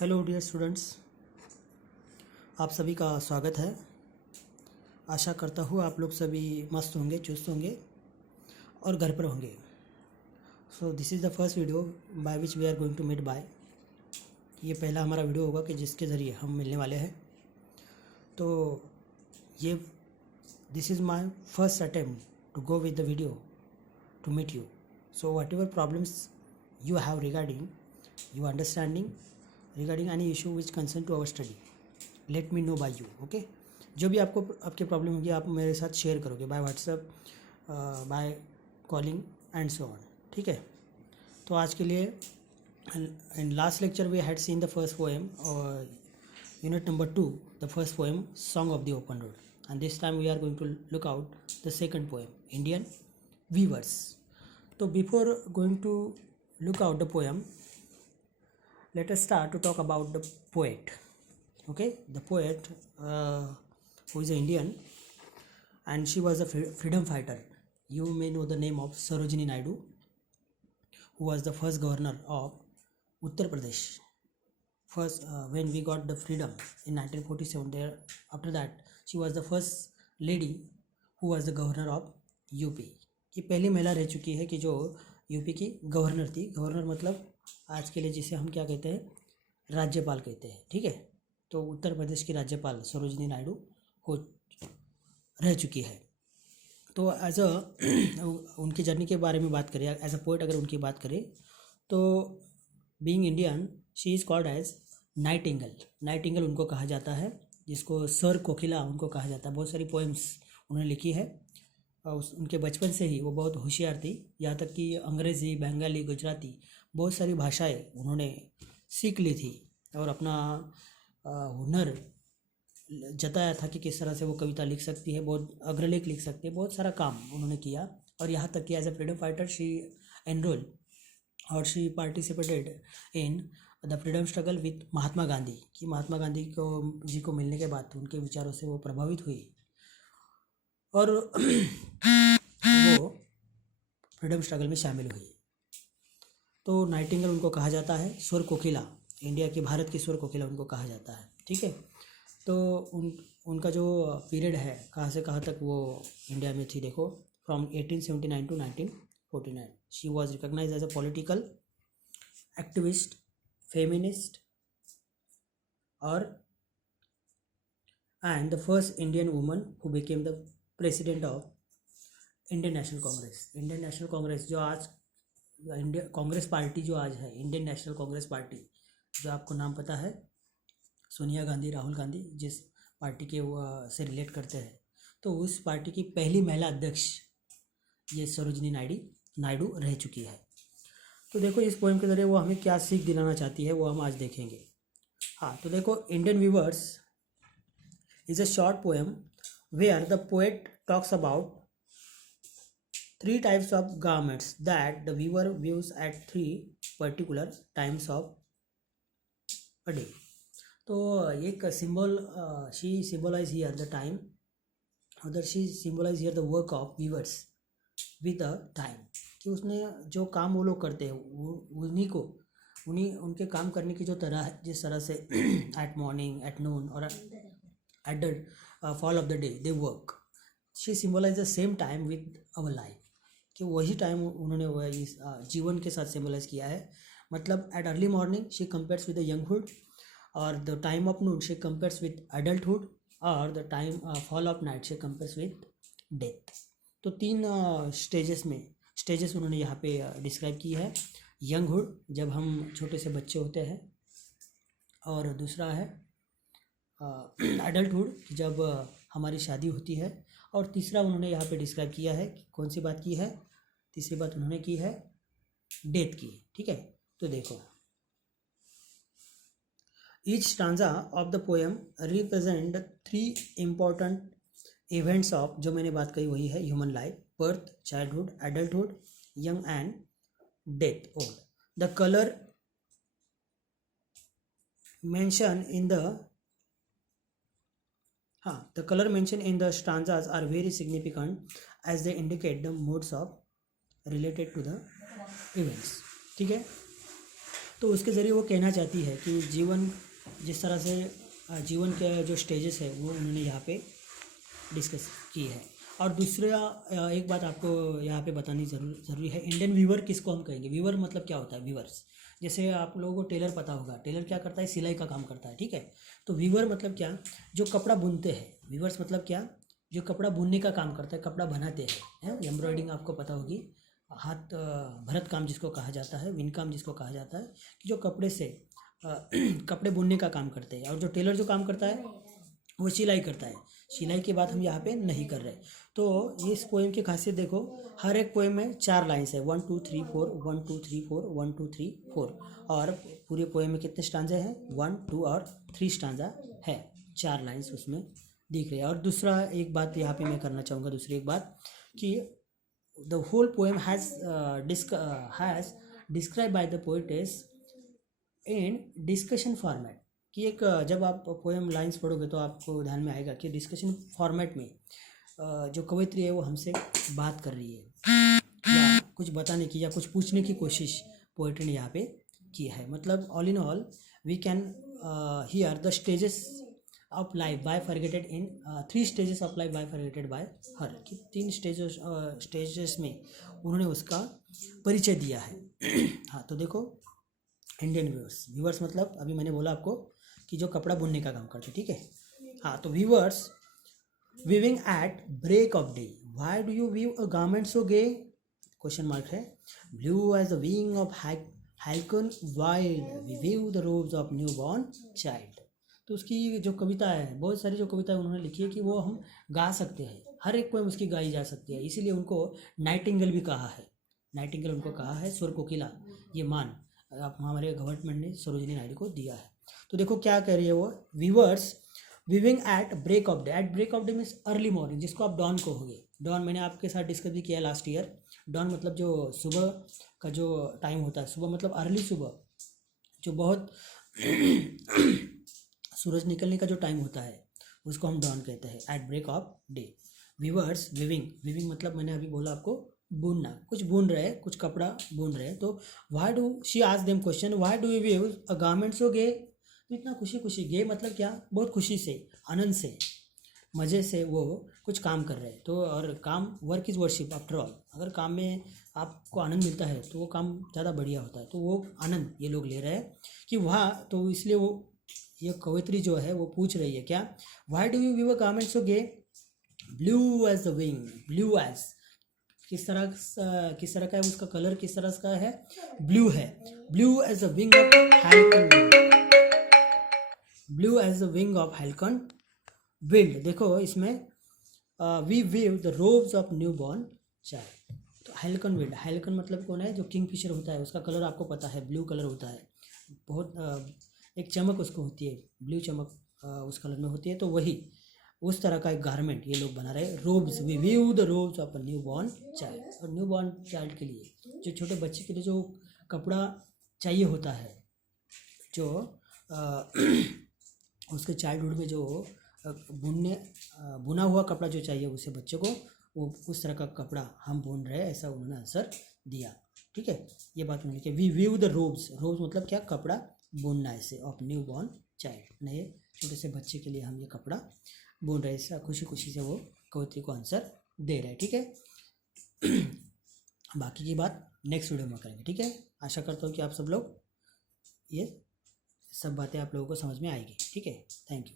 Hello dear students, आप सभी का स्वागत है। आशा करता हूँ आप लोग सभी मस्त होंगे, चुस्त होंगे और घर पर होंगे। So this is the first video by which we are going to meet by. ये पहला हमारा वीडियो होगा कि जिसके ज़रिए हम मिलने वाले हैं। तो ये this is my first attempt to go with the video to meet you. So whatever problems you have regarding your understanding regarding any issue which concern to our study, let me know by you. okay, जो भी आपके problem होगी आप मेरे साथ share करोगे by WhatsApp, by calling and so on. ठीक है, तो आज के लिए in last lecture we had seen the first poem और unit number 2, the first poem song of the open road, and this time we are going to look out the second poem Indian weavers. तो before going to look out the poem, let us start to talk about the poet. Okay, the poet who is an Indian and she was a freedom fighter. You may know the name of Sarojini Naidu, who was the first governor of Uttar Pradesh. First, when we got the freedom in 1947, there after that she was the first lady who was the governor of UP. ये पहली महिला रह चुकी है कि जो UP की governor थी। गवर्नर मतलब आज के लिए जिसे हम क्या कहते हैं, राज्यपाल कहते हैं। ठीक है, तो उत्तर प्रदेश की राज्यपाल सरोजिनी नायडू हो रह चुकी है। तो एज अ उनकी जर्नी के बारे में बात करें, एज अ पोएट अगर उनकी बात करें तो being Indian she is called as nightingale. Nightingale उनको कहा जाता है, जिसको सर कोकिला उनको कहा जाता है। बहुत सारी पोएम्स उन्होंने लिखी है और उनके बचपन से ही वो बहुत होशियार थी, यहाँ तक कि अंग्रेज़ी, बंगाली, गुजराती बहुत सारी भाषाएं उन्होंने सीख ली थी और अपना हुनर जताया था कि किस तरह से वो कविता लिख सकती है, बहुत अग्रलेख लिख सकती है। बहुत सारा काम उन्होंने किया और यहाँ तक कि as a freedom fighter she enrol और she participated in the freedom struggle with Mahatma Gandhi. कि महात्मा गांधी जी को मिलने के बाद उनके विचारों से वो प्रभावित हुई और वो फ्रीडम स्ट्रगल में शामिल हुई। तो नाइटिंगेल उनको कहा जाता है, स्वर कोकिला, इंडिया की, भारत की स्वर कोकिला उनको कहा जाता है। ठीक है, तो उनका जो पीरियड है कहाँ से कहाँ तक वो इंडिया में थी, देखो from 1879 to 1949 she was recognise as a political activist, feminist और and the first Indian woman who became the president of Indian National Congress. Indian National Congress जो आज इंडिया कांग्रेस पार्टी जो आज है, इंडियन नेशनल कांग्रेस पार्टी, जो आपको नाम पता है सोनिया गांधी, राहुल गांधी जिस पार्टी के वो से रिलेट करते हैं, तो उस पार्टी की पहली महिला अध्यक्ष ये सरोजिनी नायडू रह चुकी है। तो देखो इस पोएम के ज़रिए वो हमें क्या सीख दिलाना चाहती है वो हम आज देखेंगे। हाँ, तो देखो Indian weavers is a short poem where the poet talks about 3 types of garments that the weaver weaves at 3 particular times of a day. तो एक symbol she symbolize here the time, other she symbolize here the work of weavers with the time, कि उसने जो काम वो लोग करते हैं उन्हीं उनके काम करने की जो तरह है, जिस तरह से at morning, at noon और at the fall of the day they work, she symbolize the same time with our life, कि वही टाइम उन्होंने इस जीवन के साथ सिम्बलाइज किया है। मतलब at early morning she compares with the younghood और the time of noon she compares with adulthood और the time fall of night she compares with death. तो 3 स्टेजेस उन्होंने यहाँ पे डिस्क्राइब की है। यंगहुड जब हम छोटे से बच्चे होते हैं, और दूसरा है एडल्टहुड जब हमारी शादी होती है, और तीसरा उन्होंने यहाँ पे डिस्क्राइब किया है, कौन सी बात की है, तीसरी बात उन्होंने की है डेथ की। ठीक है, तो देखो each stanza of the poem represent 3 important events of, जो मैंने बात कही वही है, human life, birth, childhood, adulthood, young and death, old. The colour mention in the color mentioned in the stanzas are very significant as they indicate the modes of related to the events. ठीक है, तो उसके ज़रिए वो कहना चाहती है कि जीवन जिस तरह से जीवन के जो स्टेजेस है वो उन्होंने यहाँ पे डिस्कस की है। और दूसरा एक बात आपको यहाँ पे बतानी ज़रूरी है, इंडियन वीवर किसको हम कहेंगे। वीवर मतलब क्या होता है, वीवर्स। जैसे आप लोगों को टेलर पता होगा, टेलर क्या करता है, सिलाई का काम करता है, ठीक है। तो वीवर मतलब क्या, जो कपड़ा बुनते हैं। वीवर्स मतलब क्या, जो कपड़ा बुनने का काम करता है, कपड़ा बनाते हैं। एम्ब्रॉयडिंग आपको पता होगी, हाथ भरत काम जिसको कहा जाता है, विन काम जिसको कहा जाता है, कि जो कपड़े से कपड़े बुनने का काम करते हैं। और जो टेलर जो काम करता है वो सिलाई करता है। सिलाई की बात हम यहाँ पे नहीं कर रहे। तो ये इस पोएम की खासियत देखो, हर एक पोएम में 4 लाइन्स है, 1 2 3 4 1 2 3 4 1 2 3 4। और पूरे पोएम में कितने स्टांजा हैं, 1 2 और 3 स्टांजा है, 4 लाइन्स उसमें दिख रही है। और दूसरा एक बात यहाँ पे मैं करना चाहूँगा, दूसरी एक बात कि the whole poem has describe by the poetess in discussion format. कि एक जब आप पोएम लाइंस पढ़ोगे तो आपको ध्यान में आएगा कि डिस्कशन फॉर्मेट में जो कवयित्री है वो हमसे बात कर रही है, या कुछ बताने की या कुछ पूछने की कोशिश पोएट ने यहाँ पे की है। मतलब all in all we can hear the stages of life bifurcated in 3 stages of life bifurcated by her, कि 3 स्टेजेस में उन्होंने उसका परिचय दिया है। हाँ, तो देखो इंडियन व्यूवर्स मतलब अभी मैंने बोला आपको कि जो कपड़ा बुनने का काम करते, ठीक है। हाँ, तो viewers weaving at break of day, why do you weave a garment so gay, question mark है। Blue as the wing of हाइकन wild we weave the robes of new born child. तो उसकी जो कविता है, बहुत सारी जो कविता उन्होंने लिखी है कि वो हम गा सकते हैं, हर एक पोएम उसकी गाई जा सकती है, इसीलिए उनको नाइटिंगेल भी कहा है। नाइटिंगेल उनको कहा है, स्वर कोकिला, ये मान आप हमारे गवर्नमेंट ने सरोजिनी नायडू को दिया है। तो देखो क्या कह रही है वो, weavers weaving at break of day. At break of day means early morning, जिसको आप डॉन कहोगे। डॉन मैंने आपके साथ डिस्कस भी किया लास्ट ईयर। डॉन मतलब जो सुबह का जो टाइम होता है, सुबह मतलब अर्ली सुबह, जो बहुत सूरज निकलने का जो टाइम होता है उसको हम डॉन कहते हैं, at break of day. Weavers weaving मतलब मैंने अभी बोला आपको बुनना, कुछ बुन रहे, कुछ कपड़ा बुन रहे। तो why do she ask them question, why do you weave a garment so gay. तो इतना खुशी गे मतलब क्या, बहुत खुशी से, आनंद से, मज़े से वो कुछ काम कर रहे हैं। तो और काम, work is worship after all. अगर काम में आपको आनंद मिलता है तो वो काम ज़्यादा बढ़िया होता है। तो वो आनंद ये लोग ले रहे हैं कि वहाँ, तो इसलिए वो ये कवयित्री जो है वो पूछ रही है क्या, why do you weave a garment so gay, blue as the wing, blue as किस तरह का है, उसका कलर किस तरह का है, ब्लू है। Blue as the wing of हाइकन, blue as the wing of हाइकन wild. देखो इसमें we weave the robes of new born child. तो हाइकन विल्ड, हाइकन मतलब कौन है, जो किंगफिशर होता है, उसका कलर आपको पता है, ब्लू कलर होता है। बहुत एक चमक उसको होती है, ब्लू चमक उस कलर में होती है। तो वही उस तरह का एक गारमेंट ये लोग बना रहे, robes, we weave the robes of a new born child. और न्यू बॉर्न चाइल्ड के लिए, जो छोटे बच्चे के लिए जो कपड़ा चाहिए होता है, जो उसके चाइल्डहुड में जो बुना हुआ कपड़ा जो चाहिए उसे बच्चे को, वो उस तरह का कपड़ा हम बुन रहे हैं, ऐसा उन्होंने आंसर दिया, ठीक है। ये बात उन्होंने की, we weave the robes, robes मतलब क्या, कपड़ा बुनना ऐसे, ऑफ न्यू बॉर्न चाइल्ड, नए छोटे से बच्चे के लिए हम ये कपड़ा बोल रहे हैं। खुशी से वो कवित्री को आंसर दे रहे हैं, ठीक है। बाकी की बात नेक्स्ट वीडियो में करेंगे, ठीक है। आशा करता हूँ कि आप सब लोग ये सब बातें आप लोगों को समझ में आएगी, ठीक है। Thank you.